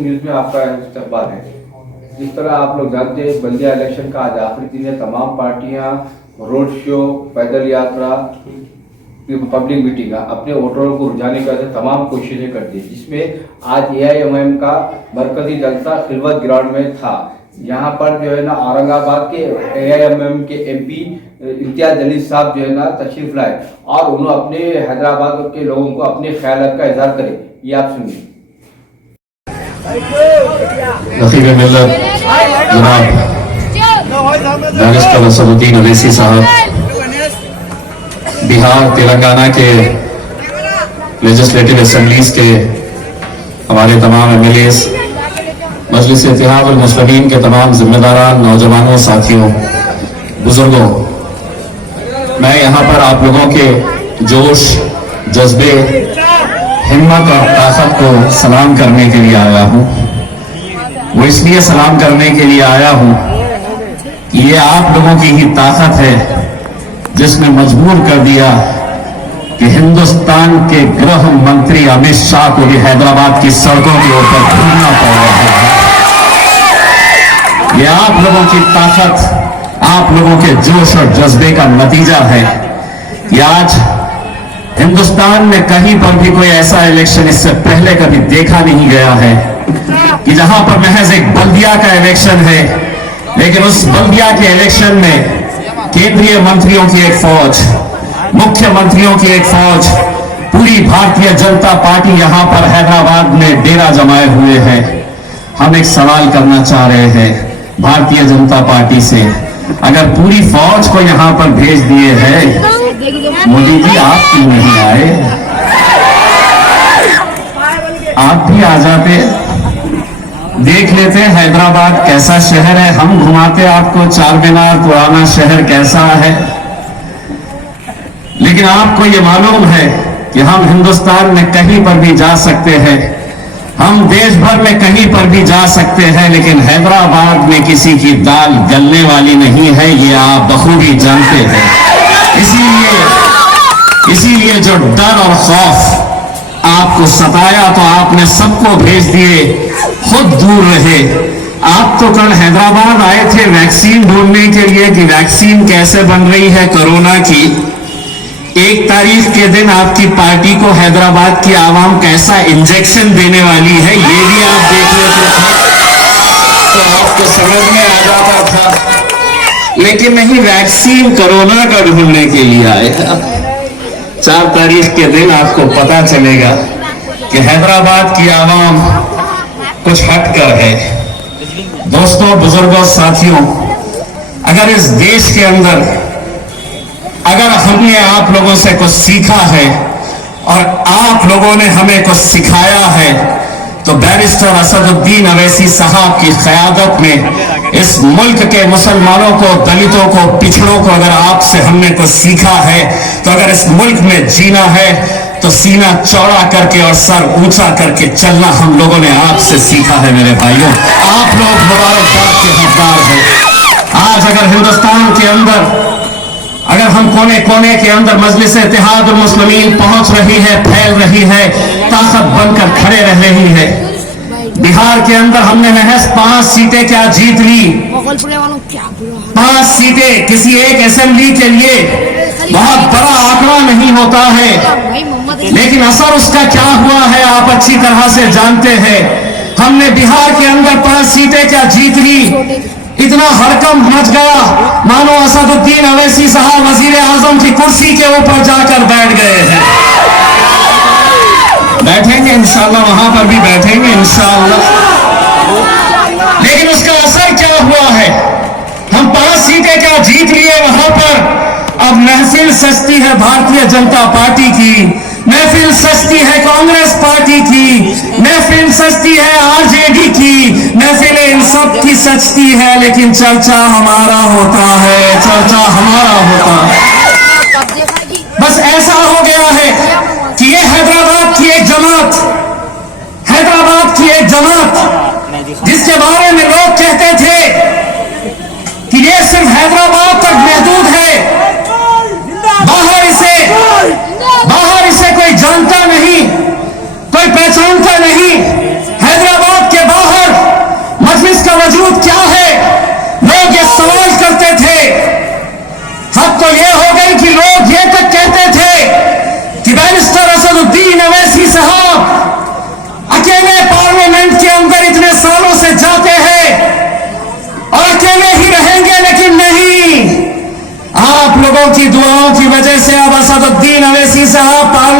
News में आपका इस्तकबाल है। जिस तरह आप लोग जानते हैं, बल्दिया इलेक्शन का आज आखिरी दिन है। तमाम पार्टियां रोड शो, पैदल यात्रा, पब्लिक मीटिंग अपने वोटरों को रुझाने के लिए तमाम कोशिशें करती है, जिसमें आज AIMIM का मरकजी जलसा खिलवत ग्राउंड में था। यहाँ पर जो है ना औरंगाबाद के AIMIM के MP इम्तियाज जलील साहब जो है ना तशरीफ लाए और उन्होंने अपने हैदराबाद के लोगों को अपने ख्यालात का इजहार करे। ये आप सुनिए। रफीक मिल्लत जनाब बैरिस्टर असदुद्दीन अवैसी साहब, बिहार तेलंगाना के लेजिस्लेटिव असेंबलीज के हमारे तमाम MLAs, मजलिस इत्तेहाद उल मुस्लिमीन के तमाम जिम्मेदारान, नौजवानों, साथियों, बुजुर्गों, मैं यहाँ पर आप लोगों के जोश, जज्बे, हिम्मत और ताकत को सलाम करने के लिए आया हूँ। वो इसलिए सलाम करने के लिए आया हूँ कि ये आप लोगों की ही ताकत है जिसने मजबूर कर दिया कि हिंदुस्तान के गृह मंत्री अमित शाह को भी हैदराबाद की सड़कों के ऊपर घूमना पड़ रहा है। ये आप लोगों की ताकत, आप लोगों के जोश और जज्बे का नतीजा है कि आज हिंदुस्तान में कहीं पर भी कोई ऐसा इलेक्शन इससे पहले कभी देखा नहीं गया है कि जहां पर महज एक बल्दिया का इलेक्शन है, लेकिन उस बल्दिया के इलेक्शन में केंद्रीय मंत्रियों की एक फौज, मुख्यमंत्रियों की एक फौज, पूरी भारतीय जनता पार्टी यहां पर हैदराबाद में डेरा जमाए हुए है। हम एक सवाल करना चाह रहे हैं भारतीय जनता पार्टी से, अगर पूरी फौज को यहां पर भेज दिए हैं, मोदी जी आप क्यों नहीं आए? आप भी आ जाते, देख लेते हैदराबाद कैसा शहर है, हम घुमाते आपको चार मीनार पुराना शहर कैसा है। लेकिन आपको ये मालूम है कि हम हिंदुस्तान में कहीं पर भी जा सकते हैं, हम देश भर में कहीं पर भी जा सकते हैं, लेकिन हैदराबाद में किसी की दाल गलने वाली नहीं है, ये आप बखूबी जानते हैं। इसीलिए जो डर और खौफ आपको सताया तो आपने सबको भेज दिए, खुद दूर रहे। आप तो कल हैदराबाद आए थे वैक्सीन ढूंढने के लिए कि वैक्सीन कैसे बन रही है कोरोना की। 1 तारीख के दिन आपकी पार्टी को हैदराबाद की आवाम कैसा इंजेक्शन देने वाली है ये भी आप देख लेते थे तो आपको समझ में आ जाता था। लेकिन नहीं, वैक्सीन कोरोना का ढूंढने के लिए आए। 4 तारीख के दिन आपको पता चलेगा कि हैदराबाद की आवाम कुछ हटकर है। दोस्तों, बुजुर्गों, साथियों, अगर इस देश के अंदर अगर हमने आप लोगों से कुछ सीखा है और आप लोगों ने हमें कुछ सिखाया है तो बैरिस्टर असदुद्दीन अवैसी साहब की क़यादत में इस मुल्क के मुसलमानों को, दलितों को, पिछड़ों को अगर आपसे हमने कुछ सीखा है तो अगर इस मुल्क में जीना है तो सीना चौड़ा करके और सर ऊंचा करके चलना हम लोगों ने आपसे सीखा है। मेरे भाइयों, आप लोग मुबारकबाद के हकदार हैं। आज अगर हिंदुस्तान के अंदर, अगर हम कोने कोने के अंदर मजलिस इत्तेहाद उल मुस्लिमीन पहुंच रही है, फैल रही है, ताकत बनकर खड़े रह रही है। बिहार के अंदर हमने महज 5 सीटें क्या जीत ली। 5 सीटें किसी एक असेंबली के लिए बहुत बड़ा आंकड़ा नहीं होता है, लेकिन असर उसका क्या हुआ है आप अच्छी तरह से जानते हैं। हमने बिहार के अंदर 5 सीटें क्या जीत ली, इतना हड़कंप मच गया मानो असदुद्दीन अवैसी साहब वजीर आजम की कुर्सी के ऊपर जाकर बैठ गए हैं। बैठेंगे इंशाल्लाह, वहां पर भी बैठेंगे इंशाल्लाह। लेकिन उसका असर क्या हुआ है, हम 5 सीटें क्या जीत लिए वहां पर। अब महफिल सस्ती है भारतीय जनता पार्टी की, महफिल सस्ती है कांग्रेस पार्टी की, महफिल सस्ती है RJD की, महफिल इन सब की सस्ती है, लेकिन चर्चा हमारा होता है, चर्चा हमारा होता है। बस ऐसा हो गया है कि ये हैदराबाद की एक जमात, हैदराबाद की एक जमात जिसके बारे में लोग कहते थे कि ये सिर्फ हैदराबाद तक महदूद है, बाहर इसे कोई जानता नहीं, कोई पहचानता नहीं। हैदराबाद के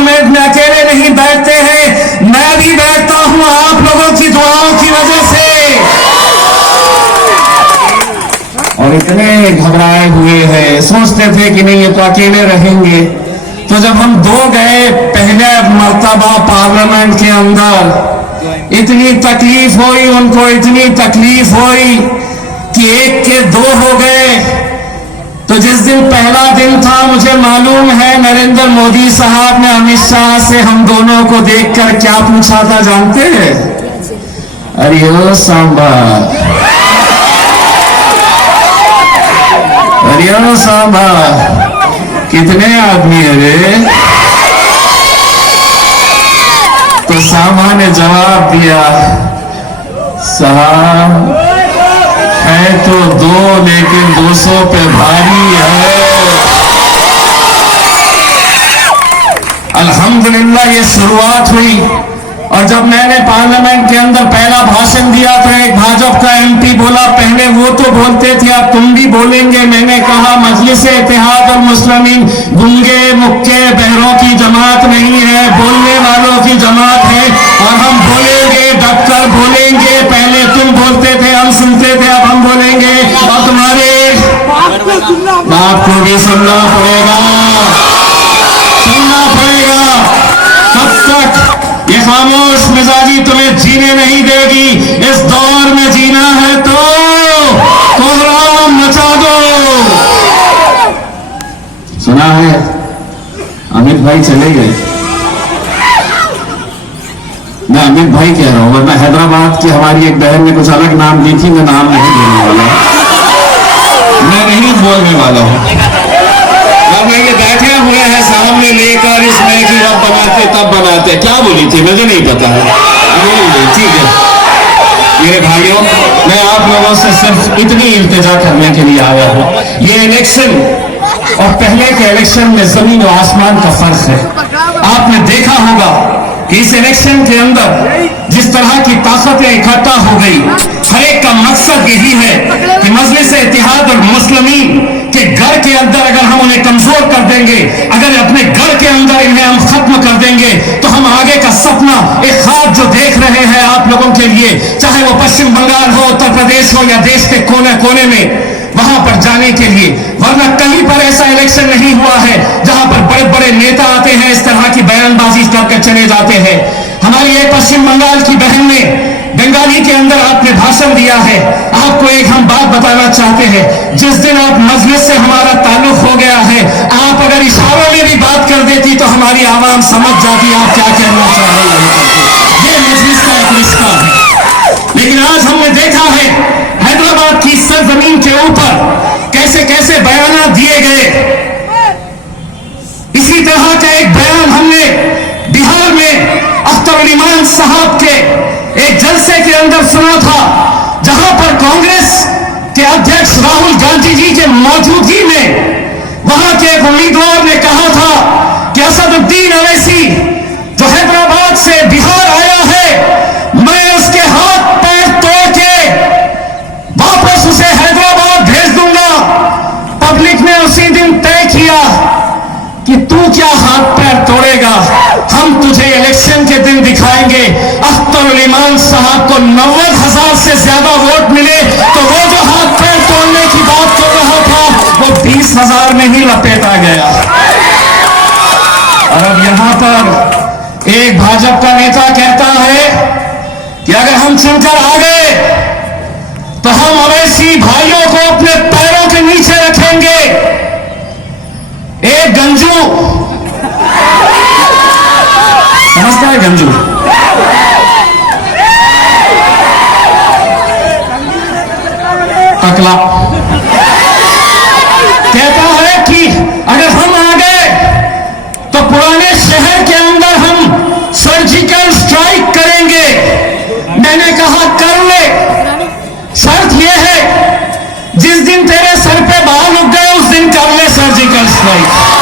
पार्लियामेंट में अकेले नहीं बैठते हैं, मैं भी बैठता हूं आप लोगों की दुआओं की वजह से। और इतने घबराए हुए हैं, सोचते थे कि नहीं ये तो अकेले रहेंगे। तो जब हम दो गए पहले मर्तबा पार्लियामेंट के अंदर, इतनी तकलीफ हुई उनको, इतनी तकलीफ हुई कि एक के दो हो गए। तो जिस दिन पहला दिन था, मुझे मालूम है नरेंद्र मोदी साहब ने अमित शाह से हम दोनों को देखकर क्या पूछा था जानते हैं? अरे ओ सांबा, अरे ओ सांबा, कितने आदमी है रे? तो सांबा ने जवाब दिया, साहब है तो दो, लेकिन 200 पे भारी है। अल्हम्दुलिल्लाह ये शुरुआत हुई। और जब मैंने पार्लियामेंट के अंदर पहला भाषण दिया तो एक भाजपा का एमपी बोला, पहले वो तो बोलते थे अब तुम भी बोलेंगे। मैंने कहा मजलिस इत्तेहाद और मुस्लिमीन गूंगे मुक्के बहरों की जमात नहीं है, बोलने वालों की जमात है, और हम बोलेंगे, डटकर बोलेंगे। पहले तुम बोलते थे, हम सुनते थे, अब हम बोलेंगे। और तुम्हारे बाप को भी सुनना पड़ेगा, सुनना पड़ेगा। कब तक ये खामोश मिजाजी तुम्हें जीने नहीं देगी। इस दौर में जीना है तो कोहराम मचा दो। सुना है अमित भाई चले गए, मैं अमित भाई कह रहा हूं, वरना हैदराबाद की हमारी एक बहन ने कुछ अलग नाम दी थी, मैं नाम नहीं बोलने वाला, मैं नहीं बोलने वाला हूं। अब ये बैठे हुए हैं सामने लेकर इस मैगी अब बनाते तब बनाते, क्या बोली थी मुझे नहीं पता है। ठीक है मेरे भाइयों, मैं आप लोगों से सिर्फ इतनी इल्तिजा करने के लिए आया हूं। ये इलेक्शन और पहले के इलेक्शन में जमीन और आसमान का फर्क है। आपने देखा होगा कि इस इलेक्शन के अंदर जिस तरह की ताकतें इकट्ठा हो गई, हर एक का मकसद यही है कि मजलिस इत्तेहाद और मुस्लिमीन के घर के अंदर अगर हम उन्हें कमजोर कर देंगे, अगर अपने घर के अंदर इन्हें हम खत्म कर देंगे, तो हम आगे का सपना, एक ख्वाब जो देख रहे हैं आप लोगों के लिए, चाहे वो पश्चिम बंगाल हो, उत्तर प्रदेश हो, या देश के कोने कोने में, वहां पर जाने के लिए। वरना कहीं पर ऐसा इलेक्शन नहीं हुआ है जहां पर बड़े बड़े नेता आते हैं, इस तरह की बयानबाजी करके चले जाते हैं। हमारी एक पश्चिम बंगाल की बहन ने बंगाली के अंदर आपने भाषण दिया है। आपको एक हम बात बताना चाहते हैं, जिस दिन आप मजलिस से हमारा ताल्लुक हो गया है, आप अगर इशारों में भी बात कर देती तो हमारी आवाम समझ जाती आप क्या कहना चाह रही है। ये मजलिस का एक रिश्ता है। लेकिन आज हमने देखा है हैदराबाद की सरजमीन के ऊपर कैसे कैसे बयान दिए गए। इसी तरह का एक बयान हमने बिहार में अख्तर इमान साहब के एक जलसे के अंदर सुना था, जहां पर कांग्रेस के अध्यक्ष राहुल गांधी जी के मौजूदगी में वहां के एक उम्मीदवार ने कहा था कि असदुद्दीन अवैसी जो हैदराबाद से बिहार आया है, मैं उसके हाथ पैर तोड़ के वापस उसे हैदराबाद भेज दूंगा। पब्लिक ने उसी दिन तय किया कि तू क्या हाथ पैर तोड़ेगा, हम तुझे इलेक्शन के दिन दिखाएंगे। अख्तर इमान साहब को 90,000 से ज्यादा वोट मिले, तो वो जो हाथ पैर तोड़ने की बात कर रहा था वो 20,000 में ही लपेटा गया। और अब यहां पर एक भाजपा का नेता कहता है कि अगर हम चुनकर आ गए तो हम अवैसी भाइयों को अपने पैरों के नीचे रखेंगे। एक गंजू, समझता है गंजू, टकला, कहता है कि अगर हम आ गए तो पुराने शहर के अंदर हम सर्जिकल स्ट्राइक करेंगे। मैंने कहा कर ले, शर्त यह है जिस दिन तेरे सर पे बाल उग गए उस दिन कर ले सर्जिकल स्ट्राइक।